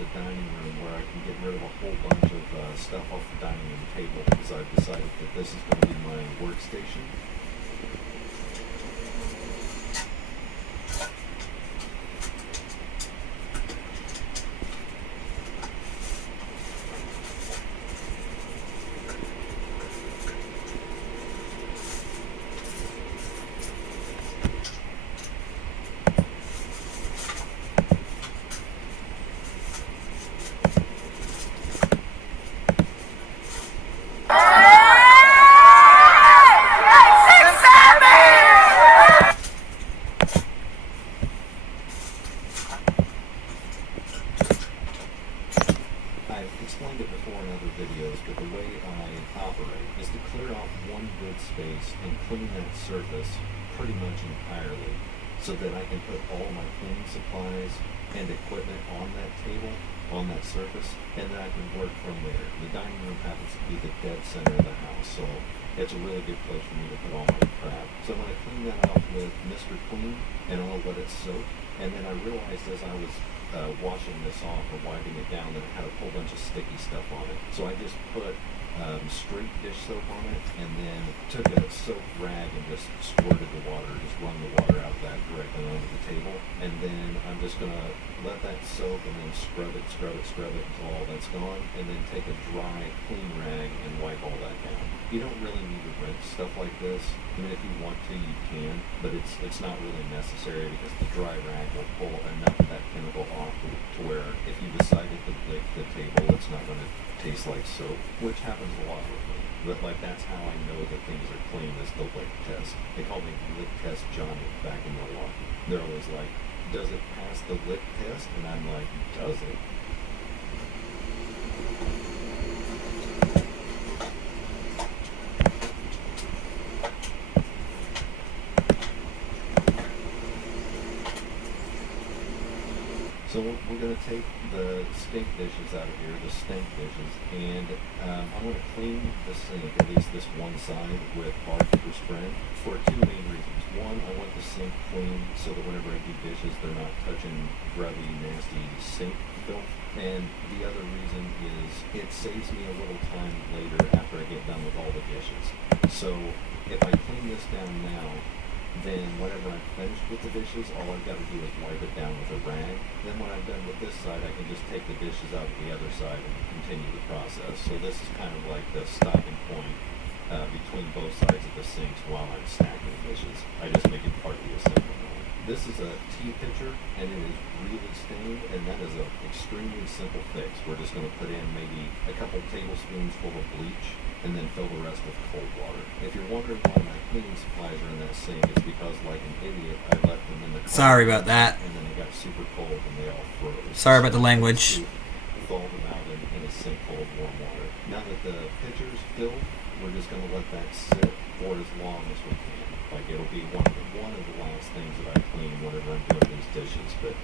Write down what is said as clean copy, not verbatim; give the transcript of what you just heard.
the dining room where I can get rid of a whole bunch of stuff off the dining room table because I've decided that this is going to be my workstation. I've explained it before in other videos, but the way I operate is to clear off one good space and clean that surface pretty much entirely so that I can put all my cleaning supplies and equipment on that table, on that surface, and then I can work from there. The dining room happens to be the dead center of the house, so it's a really good place for me to put all my crap. So I'm going to clean that off with Mr. Clean, and I'm going to let it soak. And then I realized as I was washing this off or wiping it down that it had a whole bunch of sticky stuff on it. So I just put straight dish soap on it and then took a soap rag and just squirted the water, just run the water out of that directly onto the table. And then I'm just going to let that soak and then scrub it until all that's gone, and then take a dry, clean rag and wipe all that down. You don't really need to rinse stuff like this. I mean, if you want to, you can, but it's not really necessary because the dry rag will pull enough of that chemical off to where if you decided to lick the table, it's not going to taste like soap, which happens a lot with me. But like that's how I know that things are clean is the lick test. They call me Lick Test Johnny back in Milwaukee. They're always like, does it pass the lick test? And I'm like, does it? So we're going to take the stink dishes out of here, the stink dishes, and I'm going to clean the sink, at least this one side, with Barkeeper's Friend for two main reasons. One, I want the sink clean so that whenever I do dishes, they're not touching grubby, nasty sink filth. And the other reason is it saves me a little time later after I get done with all the dishes. So if I clean this down now, then whenever I'm finished with the dishes, all I've got to do is wipe it down with a rag. Then when I'm done with this side, I can just take the dishes out of the other side and continue the process. So this is kind of like the stopping point between both sides of the sinks while I'm stacking dishes. I just make it part of the assembly line. This is a tea pitcher, and it is really stained, and that is an extremely simple fix. We're just going to put in maybe a couple tablespoons full of bleach, and then fill the rest with cold water. If you're wondering why my cleaning supplies are in that sink, it's because, like an idiot, I left them in the car. Sorry about that. And then they got super cold and they all froze. Sorry about the language. Thaw them out in a sink full of warm water. Now that the pitcher's filled, we're just going to let that sit for as long as we can. Like it'll be one of the last things that I clean whenever I'm doing these dishes. But